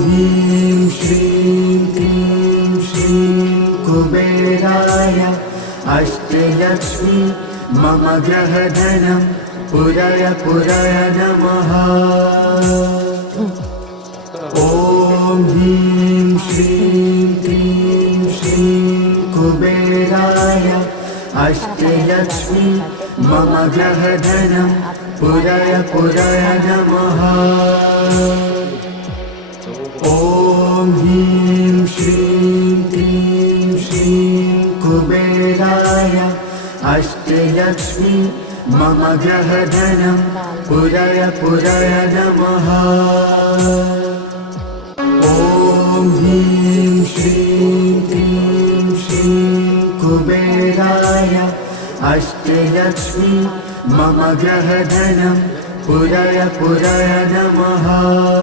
ह्रीं श्रीं क्लीं श्रीं कुबेराय अष्टलक्ष्मी मम ग्रहधनं पुरय पुरय नमः। ॐ ह्रीं श्रीं क्लीं श्रीं कुबेराय अष्टलक्ष्मी मम ग्रहधनं पुरय पुरय नमः। ॐ ह्रीं श्रीं क्लीं श्रीं कुबेराय अष्टलक्ष्मी मम ग्रहधनं पुरय पुरय नमः। ॐ ह्रीं श्रीं क्लीं श्रीं कुबेराय अष्टलक्ष्मी मम ग्रहधनं पुरय पुरय नमः।